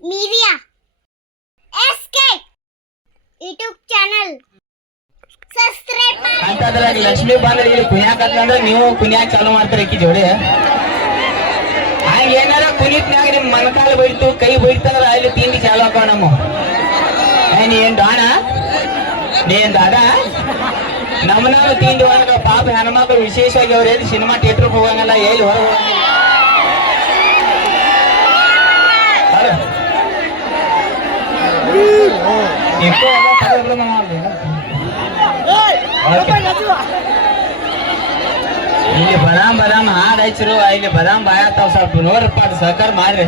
ಮೀರಿಯಾ S K YouTube channel subscribe ಮಾಡಿ ಅಂತದ್ರಾಗ ಲಕ್ಷ್ಮಿ ಬಂದ್ರೆ ಇಲ್ಲಿ ಕುಣಿಯಾಕತ್ತಂದ್ರೆ ನೀವು ಕುಣಿಯಾಕ ಚಾಲು ಮಾಡ್ತಾರೆ ಈಕಿ ಜೋಡಿ ಹಂಗ ಏನಾರ ಕುಣಿತ್ನಾಗ ನಿಮ್ ಮನಕಾಲ ಬೈತು ಕೈ ಬೈತಂದ್ರ ಅಲ್ಲಿ ತಿಂಡಿ ಚಾಲು ಹಾಕವ ನಮ್ಮ ಏನ್ ಡಾಣ ನೀನ್ ದಾದ ನಮ್ಮನಾಗ ತಿಂಡಿ ಒಳಗ ಪಾಪ ಹೆಣ್ಮಕ್ಳು ವಿಶೇಷವಾಗಿ ಅವ್ರು ಎಲ್ಲಿ ಸಿನಿಮಾ ಥಿಯೇಟರ್ ಹೋಗಂಗಲ್ಲ ಎಲ್ಲಿ ಹೊರಗೆ ಹೋಗಂಗಿಲ್ಲ ಇಲ್ಲಿ ಬದಾಮ್ ಹಾಡ್ ಹಚ್ಚಿರು ಇಲ್ಲಿ ಬದಾಮ್ ಬಾಯತ್ತಾವ ಸ್ವಲ್ಪ ನೋಡ್ರಪ್ಪ ಸಹಕಾರ ಮಾಡ್ರಿ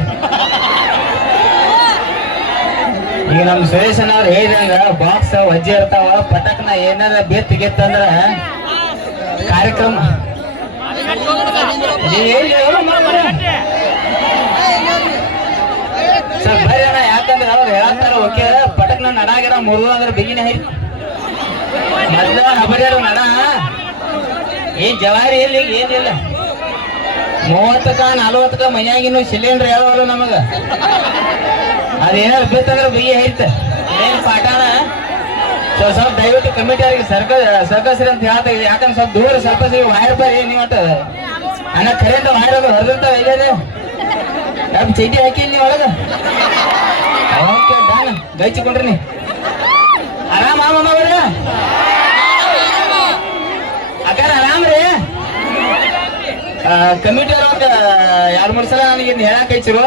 ಈಗ ನಮ್ ಸುರೇಶನ್ ಅವ್ರು ಹೇಳಿದಂಗ ಬಾಕ್ಸ್ ವಜ್ಜೆ ಇರ್ತಾವ ಪಟಕ್ನ ಏನಾರ ಬೆತ್ ಗೆತ್ತಂದ್ರ ಕಾರ್ಯಕ್ರಮ ಸರ್ ಬರ್ರಿ ಅಣ್ಣ ಯಾಕಂದ್ರೆ ಅವ್ರು ಹೇಳ್ತಾರ ಓಕೆ ಪಟಕ್ನ ನಡಾಗಿರ ಮುರಿದು ಅಂದ್ರೆ ಬಿಗಿನ ಐತಿ ಮೊದ್ಲ ಹಬರ್ಯಾರ ನಡ ಏನ್ ಜವಾರಿ ಇಲ್ಲ ಈಗ ಏನಿಲ್ಲ 30ಕ್ಕ 40ಕ್ಕ ಮನ್ಯಾಗಿನ ಸಿಲಿಂಡರ್ ಹೇಳೋರು ನಮಗ ಅದೇನಾದ್ರು ಬೇಕಂದ್ರೆ ಬಿಗಿ ಐತ ಏನ್ ಪಾಠನ ಸ್ವಲ್ಪ ದಯವಿಟ್ಟು ಕಮಿಟಿ ಅವ್ರಿಗೆ ಸರ್ಕಸ್ರಿ ಅಂತ ಹೇಳ್ತಾ ಯಾಕಂದ್ರೆ ಸ್ವಲ್ಪ ದೂರ ಸ್ವಲ್ಪ ವಾಯರ್ ಬರ್ರಿ ನೀವು ಒಟ್ಟು ಅನ್ನ ಕರೆಂಟ್ ವಾಯರ್ ಹೊರದಿರ್ತಾವ ಇಲ್ಲದೆ ಯಾಕೆ ಚೈಟಿ ಹಾಕಿ ನೀವು ಒಳಗ ಓಕೆ ಡಾನ್ ಗೈಚಿಕೊಂಡ್ರಿ ನೀ ಆರಾಮ ಮಾಮವ್ರ ಅಕ್ಕಾರ ಆರಾಮ್ರಿ ಕಮಿಟಿ ಅವ್ರ 2-3 ಸಲ ನನಗೆ ಹೇಳಕ್ ಹಚ್ಚಿರು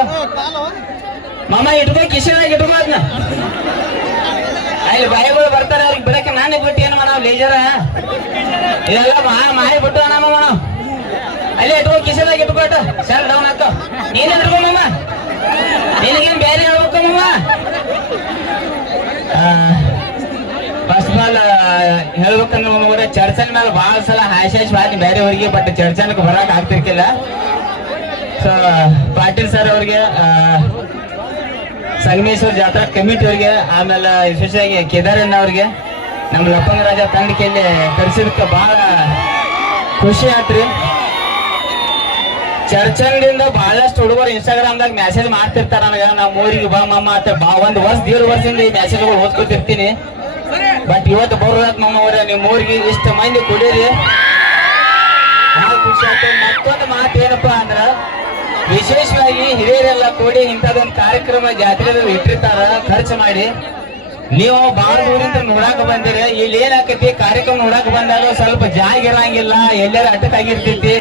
ಮಾಮ ಇಟ್ಕೋ ಕಿಶನಾಗ ಇಟ್ಕೋ ಅದನ್ನ ಅಲ್ಲಿ ಬಾಯಿಗಳು ಬರ್ತಾರೆ ಅವ್ರಿಗೆ ಬಿಡಕ್ಕೆ ನಾನೇ ಬಿಟ್ಟು ಏನು ಮಾಡವ್ ಲೇಜರ ಇದೆಲ್ಲ ಮಾಯಿ ಬಿಟ್ಟು ಅಣ್ಣ ಮಾಮ ಅಲ್ಲೇ ಇಟ್ಕೋ ಕಿಶನಾಗ ಇಟ್ಕೋಟ ಸರ್ ಡೌನ್ ಹಾಕೋ ನೀನೇ ಇಟ್ಕೋ ಮಾಮ ನಿನಗೇನು ಬೇರೆ ಹೇಳ್ಬೇಕು ಮಾಮ ಫಸ್ಟ್ ಆಫ್ ಆಲ್ ಹೇಳ್ಬೇಕಂದ್ರೆ ಮಮ್ಮವ್ರೆ ಚರ್ಚನ್ ಮೇಲೆ ಭಾಳ ಸಲ ಹಾಶಾಶ್ ಮಾಡಿ ಬೇರೆಯವ್ರಿಗೆ ಬಟ್ ಚರ್ಚನ್ಗೆ ಬರಕ್ ಆಗ್ತಿರ್ಕಿಲ್ಲ ಸೊ ಪಾಟೀಲ್ ಸರ್ ಅವ್ರಿಗೆ ಸಂಗಮೇಶ್ವರ ಜಾತ್ರಾ ಕಮಿಟಿ ಅವ್ರಿಗೆ ಆಮೇಲೆ ವಿಶೇಷವಾಗಿ ಕೇದಾರಣ್ಣ ಅವ್ರಿಗೆ ನಮ್ಮ ಲಪ್ಪಂಗ ರಾಜ ತಂಡಕೆಯಲ್ಲಿ ಕರೆಸಿದಕ್ಕೆ ಬಹಳ ಖುಷಿ ಆಯ್ತ್ರಿ ಚರ್ಚನ್ದಿಂದ ಬಹಳಷ್ಟು ಹುಡುಗರು ಇನ್ಸ್ಟಾಗ್ರಾಮ್ದಾಗ ಮೆಸೇಜ್ ಮಾಡ್ತಿರ್ತಾರ ನನಗ ನಾವು ಊರಿಗೆ ಬಾ ಮಮ್ಮ ಅಂತ ಒಂದ್ ವರ್ಷ 1.5 ವರ್ಷದಿಂದ ಈ ಮೆಸೇಜ್ಗಳು ಓದ್ಕೊತಿರ್ತೀನಿ ಬಟ್ ಇವತ್ತು ಬರೋದಾತ್ ಮಮ್ಮ ಅವ್ರೆ ನಿಮ್ಮ ಊರಿಗೆ ಇಷ್ಟ ಮಂದಿ ಕುಡೀರಿ ಬಹಳ ಖುಷಿ ಆಯ್ತು ಮತ್ತೊಂದು ಮಾತು ಏನಪ್ಪಾ ಅಂದ್ರ ವಿಶೇಷವಾಗಿ ಹಿರಿಯರೆಲ್ಲ ಕೂಡಿ ಇಂಥದೊಂದು ಕಾರ್ಯಕ್ರಮ ಜಾತ್ರೆಯಲ್ಲಿ ಇಟ್ಟಿರ್ತಾರ ಖರ್ಚು ಮಾಡಿ ನೀವು ಬಹಳ ದೂರಿಂದ ನೋಡಾಕ ಬಂದಿರಿ ಇಲ್ಲಿ ಏನಾಕತಿ ಕಾರ್ಯಕ್ರಮ ನೋಡಾಕ ಬಂದಾಗ ಸ್ವಲ್ಪ ಜಾಗ ಇರಂಗಿಲ್ಲ ಎಲ್ಲಾರು ಅಟಕ್ ಆಗಿರ್ತೈತಿ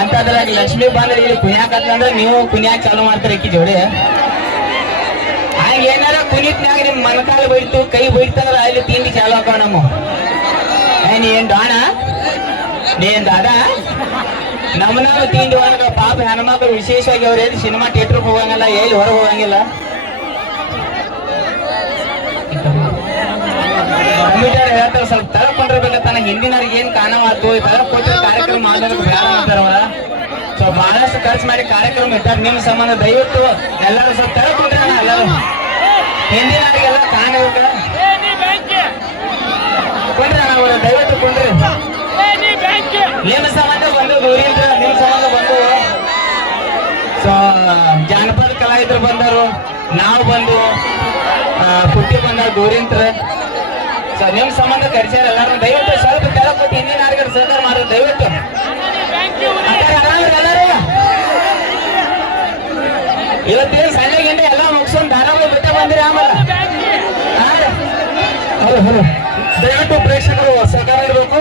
ಅಂತದ್ರಾಗ ಲಕ್ಷ್ಮಿ ಬಂದ್ರೆ ಇಲ್ಲಿ ಕುಣಿಯಾಕತ್ತಂದ್ರೆ ನೀವು ಕುಣಿಯಾಕ ಚಾಲು ಮಾಡ್ತಾರೆ ಈಕಿ ಜೋಡಿ ಹಂಗ ಏನಾರ ಕುಣಿತ್ನಾಗ ನಿಮ್ ಮನಕಾಲ ಬೈತು ಕೈ ಬೈತಂದ್ರ ಅಲ್ಲಿ ತಿಂಡಿ ಚಾಲು ಹಾಕವ ನಮ್ಮ ಏನ್ ಡಾಣ ನೀನ್ ದಾದ ನಮ್ಮನಾಗ ತಿಂಡಿ ಒಳಗ ಪಾಪ ಹೆಣ್ಮಕ್ಳು ವಿಶೇಷವಾಗಿ ಅವ್ರು ಎಲ್ಲಿ ಸಿನಿಮಾ ಥಿಯೇಟರ್ ಹೋಗಂಗಿಲ್ಲ ಎಲ್ಲಿ ಹೊರಗೆ ಹೋಗಂಗಿಲ್ಲ ಕಮಿಟಿಯವ್ರು ಹೇಳ್ತಾರೆ ಸ್ವಲ್ಪ ತಳಕ್ ಕೊಂಡಿರ್ಬೇಕಂತ ಹಿಂದಿನವ್ರಿಗೆ ಏನ್ ಕಾಣವಾತು ತಳಕ್ ಕೊಟ್ಟಿರೋ ಕಾರ್ಯಕ್ರಮ ಮಾಡೋದಕ್ಕೆ ಬೇಡ ಅಂತಾರವ ಸೊ ಬಹಳಷ್ಟು ಖರ್ಚು ಮಾಡಿ ಕಾರ್ಯಕ್ರಮ ಇಟ್ಟಾರ ನಿಮ್ ಸಂಬಂಧ ದಯವಿಟ್ಟು ಎಲ್ಲರೂ ಸ್ವಲ್ಪ ತಳಕ್ ಕೊಂಡ್ರಿ ಎಲ್ಲರೂ ಹಿಂದಿನವ್ರಿಗೆಲ್ಲ ಕಾಣಬೇಕು ಕೊಂಡ್ರಿ ಅವ್ರ ದಯವಿಟ್ಟು ಕೊಂಡ್ರಿ ನಿಮ್ಮ ಸಂಬಂಧ ಬಂದು ಗೌರೀಂದ್ರ ನಿಮ್ ಸಂಬಂಧ ಬಂದು ಸೊ ಜಾನಪದ ಕಲಾವಿದರು ಬಂದರು ನಾವು ಬಂದು ಪುಟ್ಟಿ ಬಂದ ಗೌರೀಂದ್ರ ಸೊ ನಿಮ್ ಸಂಬಂಧ ಕರೆಸ್ಯಾರ ಎಲ್ಲಾರು ದಯವಿಟ್ಟು ಸ್ವಲ್ಪ ಕೆಳಗೆ ಕೊಟ್ಟು ಹಿಂದಿನ ಆರ್ಗರ್ ಸಹಕಾರ ಮಾಡೋದು ದಯವಿಟ್ಟು ಇವತ್ತೇನು ಸಣ್ಣ ಗಿಂಡಿ ಎಲ್ಲ ಮುಗಿಸ್ಕೊಂಡು ಧಾರಾವಾಹಿ ಬಿಟ್ಟ ಬಂದಿರಿ ಆಮೇಲೆ ಹಲೋ ದಯವಿಟ್ಟು ಪ್ರೇಕ್ಷಕರು ಸಹಕಾರ ಇರಬೇಕು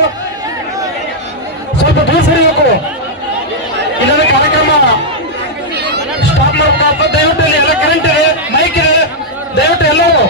ಸ್ವಲ್ಪ ದೂರ ಸರಿಬೇಕು ಇದೊಂದು ಕಾರ್ಯಕ್ರಮ ಸ್ಟಾಪ್ ಮಾಡ್ಬೇಕು ದಯವಿಟ್ಟು ಎಲ್ಲ ಕರೆಂಟ್ ಇದೆ ಮೈಕ್ ಇದೆ ದಯವಿಟ್ಟು ಎಲ್ಲರೂ